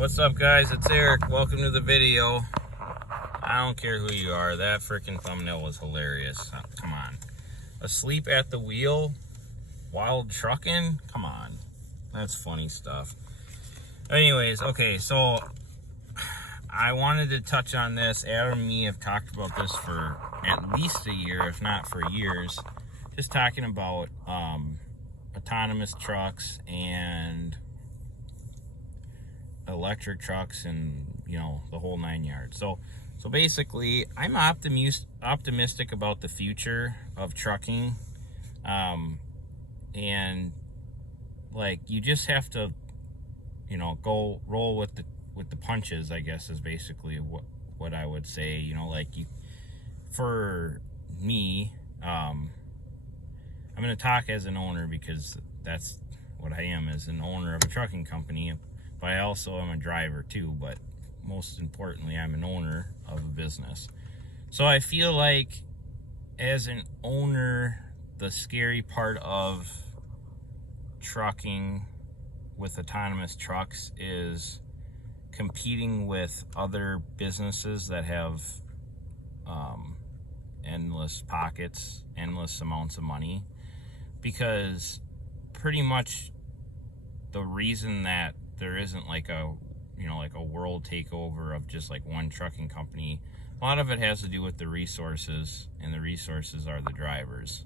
What's up, guys? It's Eric. Welcome to the video. I don't care who you are. That freaking thumbnail was hilarious. Come on. Asleep at the wheel while trucking? Come on. That's funny stuff. Anyways, okay, so I wanted to touch on this. Adam and me have talked about this for at least a year, if not for years. Just talking about autonomous trucks and electric trucks and, you know, the whole 9 yards. So basically, I'm optimistic about the future of trucking. And like, you just have to, you know, go roll with the punches, I guess, is basically what I would say. You know, like, for me, I'm going to talk as an owner because that's what I am, as an owner of a trucking company. But I also am a driver too, but most importantly, I'm an owner of a business. So I feel like as an owner, the scary part of trucking with autonomous trucks is competing with other businesses that have endless pockets, endless amounts of money. Because pretty much the reason that there isn't like a world takeover of just like one trucking company, a lot of it has to do with the resources, and the resources are the drivers.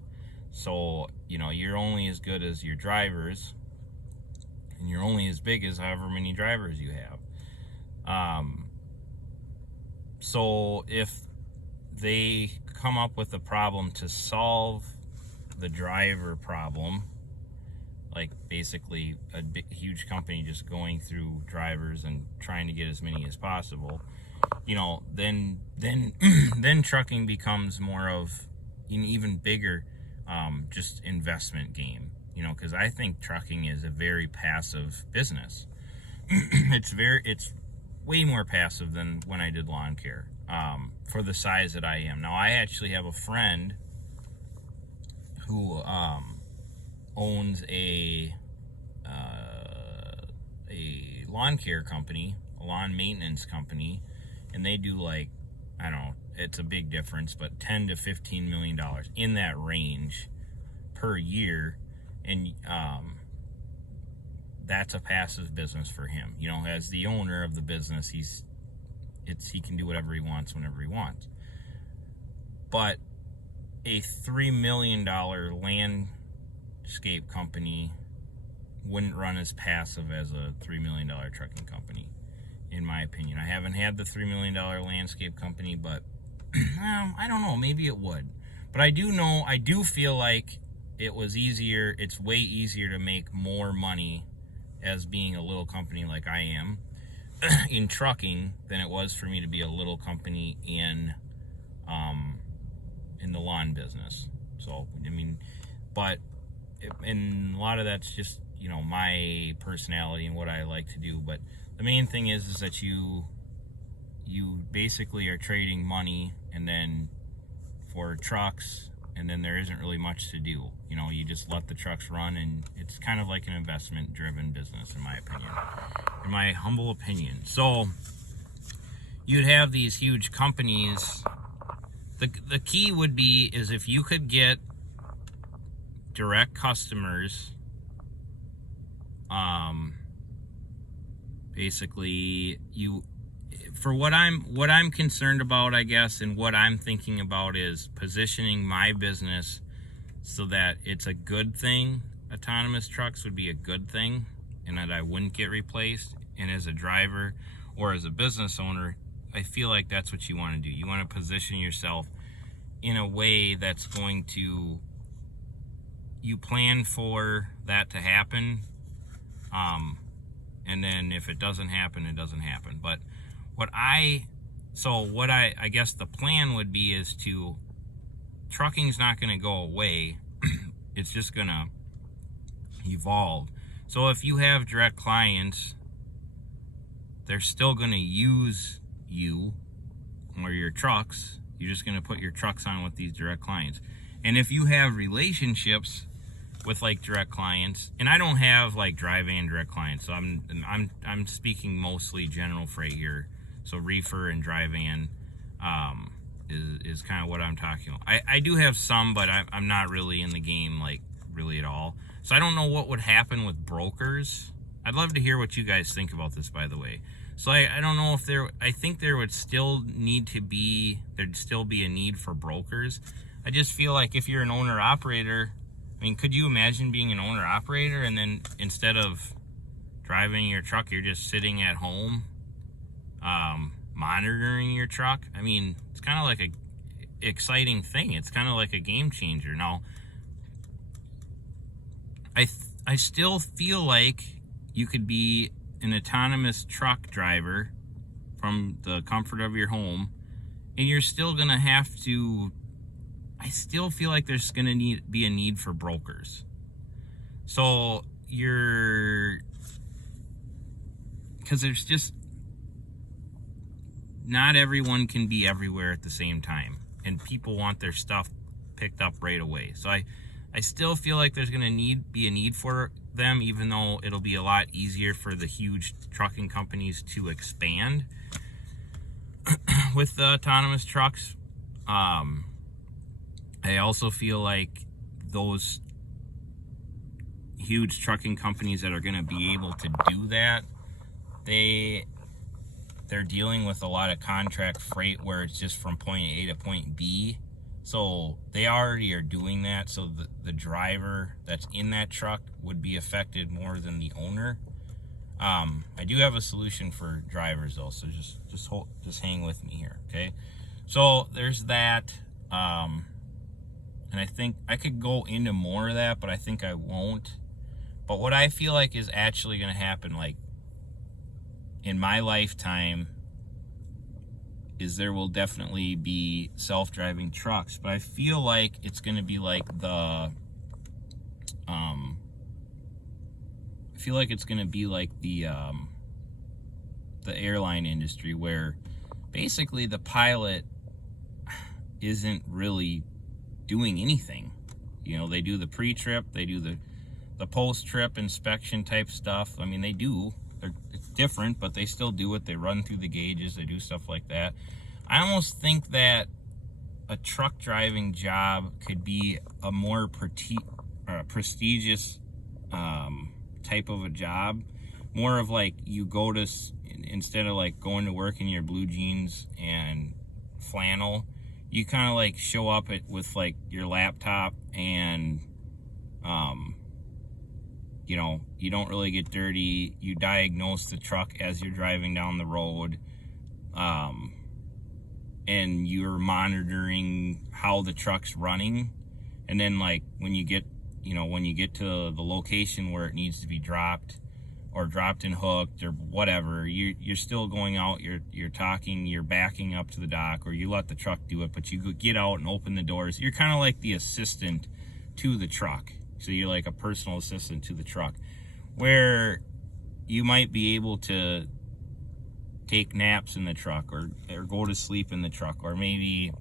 So, you know, you're only as good as your drivers, and you're only as big as however many drivers you have. So if they come up with a problem to solve the driver problem, like basically a huge company just going through drivers and trying to get as many as possible, you know, then trucking becomes more of an even bigger just investment game, you know, because I think trucking is a very passive business. It's way more passive than when I did lawn care, for the size that I am. Now, I actually have a friend who owns a lawn care company, a lawn maintenance company, and they do, like, I don't know, it's a big difference, but $10 to $15 million in that range per year. And that's a passive business for him. You know, as the owner of the business, he can do whatever he wants whenever he wants. But a $3 million landscape company wouldn't run as passive as a $3 million trucking company, in my opinion. I haven't had the $3 million landscape company, but I don't know, maybe it would. But I do feel like it's way easier to make more money as being a little company like I am in trucking than it was for me to be a little company in the lawn business. So, I mean, and a lot of that's just, you know, my personality and what I like to do. But the main thing is that you basically are trading money, and then for trucks, and then there isn't really much to do. You know, you just let the trucks run, and it's kind of like an investment-driven business, in my opinion, in my humble opinion. So you'd have these huge companies. The key would be is if you could get direct customers, basically for what I'm concerned about, I guess, and what I'm thinking about is positioning my business so that it's a good thing. Autonomous trucks would be a good thing, and that I wouldn't get replaced. And as a driver or as a business owner, I feel like that's what you want to do. You want to position yourself in a way that's going to, you plan for that to happen. And then if it doesn't happen, it doesn't happen. But I guess the plan would be is trucking's not going to go away. It's just going to evolve. So if you have direct clients, they're still going to use you or your trucks. You're just going to put your trucks on with these direct clients. And if you have relationships with like direct clients, and I don't have like dry van direct clients, so I'm speaking mostly general freight here. So reefer and dry van is kind of what I'm talking about. I do have some, but I'm not really in the game like really at all. So I don't know what would happen with brokers. I'd love to hear what you guys think about this, by the way. So I don't know if I think there would still there'd still be a need for brokers. I just feel like if you're an owner-operator, I mean, could you imagine being an owner-operator and then instead of driving your truck, you're just sitting at home monitoring your truck? I mean, it's kind of like a exciting thing. It's kind of like a game changer. Now, I still feel like you could be an autonomous truck driver from the comfort of your home, and you're still gonna have to. I still feel like there's gonna be a need for brokers. So because there's just not everyone can be everywhere at the same time, and people want their stuff picked up right away. So I still feel like there's gonna be a need for them, even though it'll be a lot easier for the huge trucking companies to expand with the autonomous trucks. I also feel like those huge trucking companies that are going to be able to do that, they're dealing with a lot of contract freight where it's just from point A to point B. So they already are doing that. So the driver that's in that truck would be affected more than the owner. I do have a solution for drivers though, so just hang with me here, okay? So there's that, and I think I could go into more of that, but I think I won't. But what I feel like is actually going to happen, like in my lifetime, is there will definitely be self-driving trucks, but I feel like it's going to be like the airline industry, where basically the pilot isn't really doing anything. You know, they do the pre-trip, they do the post-trip inspection type stuff. I mean, it's different, but they still do it. They run through the gauges, they do stuff like that. I almost think that a truck driving job could be a more prestigious type of a job. More of like you go to, instead of like going to work in your blue jeans and flannel, you kind of like show up with like your laptop and you know, you don't really get dirty. You diagnose the truck as you're driving down the road, and you're monitoring how the truck's running. And then like when you get to the location where it needs to be dropped, or dropped and hooked, or whatever, you're still going out, you're talking, you're backing up to the dock, or you let the truck do it, but you get out and open the doors. You're kind of like the assistant to the truck. So you're like a personal assistant to the truck, where you might be able to take naps in the truck, or go to sleep in the truck, or maybe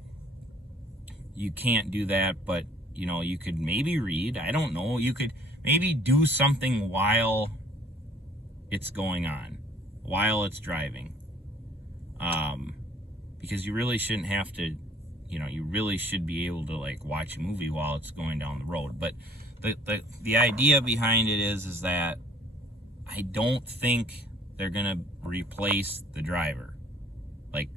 you can't do that, but you know, you could maybe read. I don't know. You could maybe do something while it's going on, while it's driving, because you really shouldn't have to, you know, you really should be able to like watch a movie while it's going down the road. But the idea behind it is that I don't think they're gonna replace the driver, like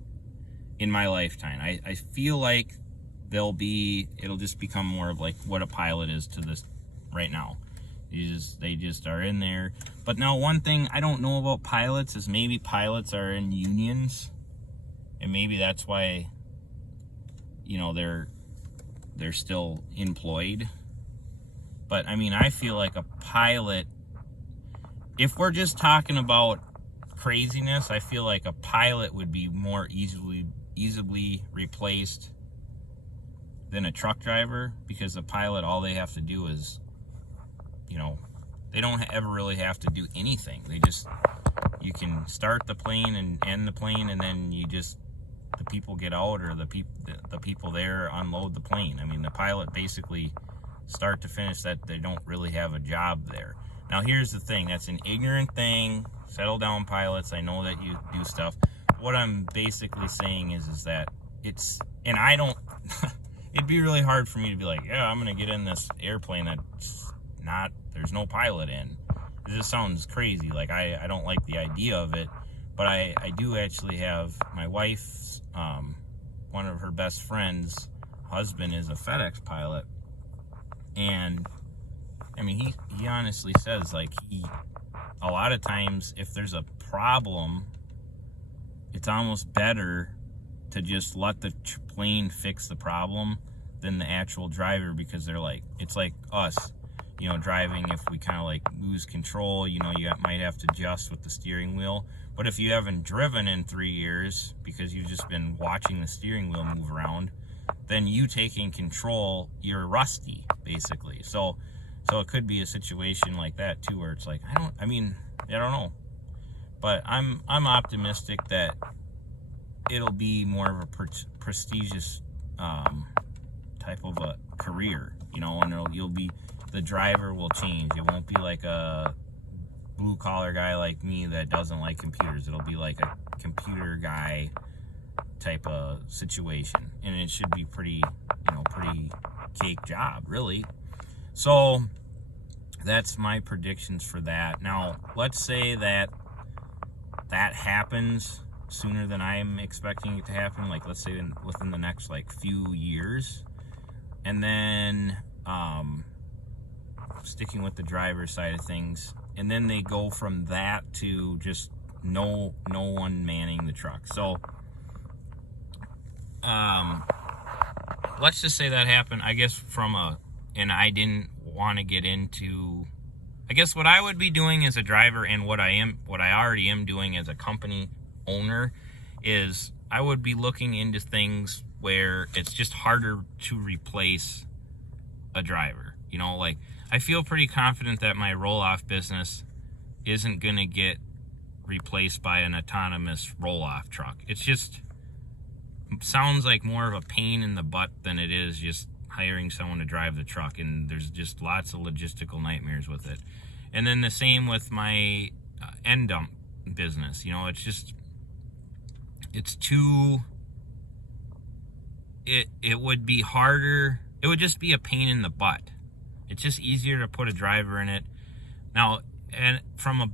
in my lifetime. I feel like it'll just become more of like what a pilot is to this right now. They just are in there. But now, one thing I don't know about pilots is maybe pilots are in unions, and maybe that's why, you know, they're still employed. But I mean, I feel like a pilot, if we're just talking about craziness, I feel like a pilot would be more easily replaced than a truck driver, because a pilot, all they have to do is, you know, they don't ever really have to do anything. You can start the plane and end the plane, and then the people get out, or the people there unload the plane. I mean, the pilot basically start to finish that they don't really have a job there. Now, here's the thing. That's an ignorant thing. Settle down, pilots. I know that you do stuff. What I'm basically saying is that it's, and I don't, it'd be really hard for me to be like, yeah, I'm going to get in this airplane that's not, there's no pilot in. It just sounds crazy. Like, I don't like the idea of it. But I do actually have my wife's, one of her best friends' husband is a FedEx pilot. And, I mean, he honestly says, like, a lot of times, if there's a problem, it's almost better to just let the plane fix the problem than the actual driver, because they're like, it's like us, you know, driving. If we kind of like lose control, you know, you might have to adjust with the steering wheel. But if you haven't driven in 3 years because you've just been watching the steering wheel move around, then you taking control, you're rusty, basically. So it could be a situation like that too, where it's like, I don't know. But I'm optimistic that it'll be more of a prestigious type of a career, you know, and the driver will change. It won't be like a blue collar guy like me that doesn't like computers. It'll be like a computer guy type of situation, and it should be pretty cake job, really. So that's my predictions for that. Now, let's say that happens sooner than I'm expecting it to happen. Like, let's say within the next like few years, and then sticking with the driver side of things, and then they go from that to just no one manning the truck. So let's just say that happened. I guess and I didn't want to get into, I guess what I would be doing as a driver, and what I already am doing as a company owner, is I would be looking into things where it's just harder to replace a driver. You know, like, I feel pretty confident that my roll-off business isn't going to get replaced by an autonomous roll-off truck. It's just sounds like more of a pain in the butt than it is just hiring someone to drive the truck, and there's just lots of logistical nightmares with it. And then the same with my end dump business. You know, it would be harder. It would just be a pain in the butt. It's just easier to put a driver in it. Now, and from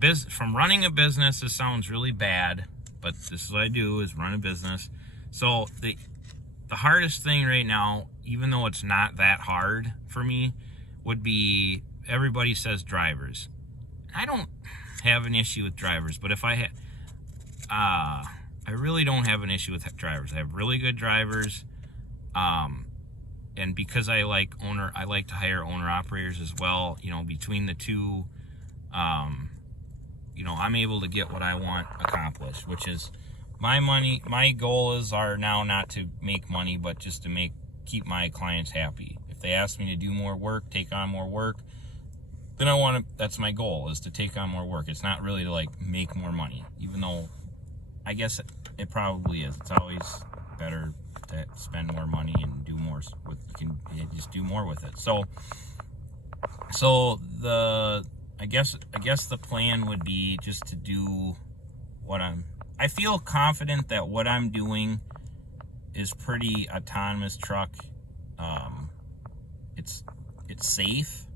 running a business, this sounds really bad, but this is what I do, is run a business. So the hardest thing right now, even though it's not that hard for me, would be, everybody says drivers. I don't have an issue with drivers, but if I really don't have an issue with drivers. I have really good drivers, and because I like to hire owner operators as well. You know, between the two, you know, I'm able to get what I want accomplished, which is my goals are now not to make money, but just to keep my clients happy. If they ask me to do more work, take on more work, then that's my goal, is to take on more work. It's not really to like make more money, even though I guess it probably is. It's always better to spend more money and do more with, you can just do more with it. So I guess the plan would be just to do I feel confident that what I'm doing is pretty autonomous truck. It's safe,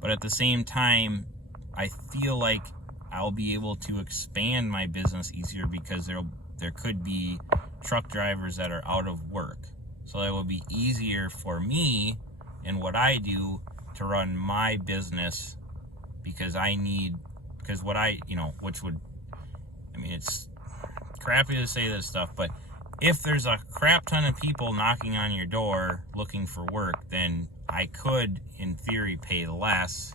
but at the same time, I feel like I'll be able to expand my business easier, because there could be truck drivers that are out of work. So it will be easier for me and what I do to run my business, because it's crappy to say this stuff, but if there's a crap ton of people knocking on your door looking for work, then I could, in theory, pay less,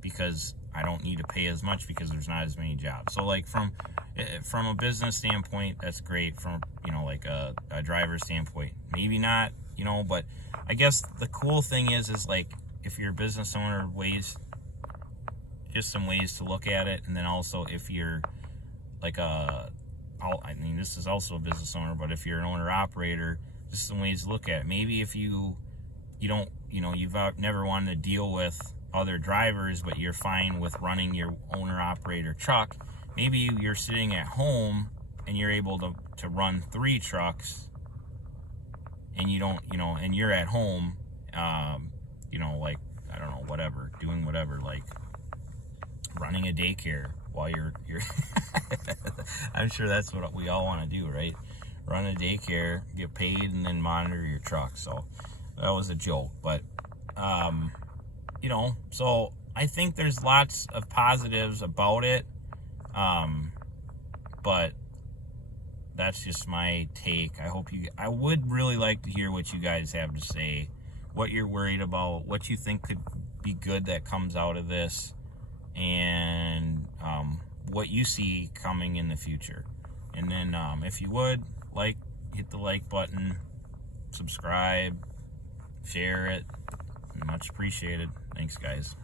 because I don't need to pay as much because there's not as many jobs. So like from a business standpoint, that's great. From, you know, like a driver standpoint, maybe not, you know, but I guess the cool thing is like, if you're a business owner, just some ways to look at it. And then also, if you're like this is also a business owner, but if you're an owner operator, just some ways to look at it. Maybe if you you don't, you've never wanted to deal with other drivers, but you're fine with running your owner operator truck. Maybe you're sitting at home and you're able to run 3 trucks, and you don't, and you're at home, like, I don't know, whatever, doing whatever, like running a daycare while you're I'm sure that's what we all want to do, right? Run a daycare, get paid, and then monitor your truck. So that was a joke, but so I think there's lots of positives about it, but that's just my take. I would really like to hear what you guys have to say, what you're worried about, what you think could be good that comes out of this, and what you see coming in the future. And then if you would, hit the like button, subscribe, share it. Much appreciated. Thanks, guys.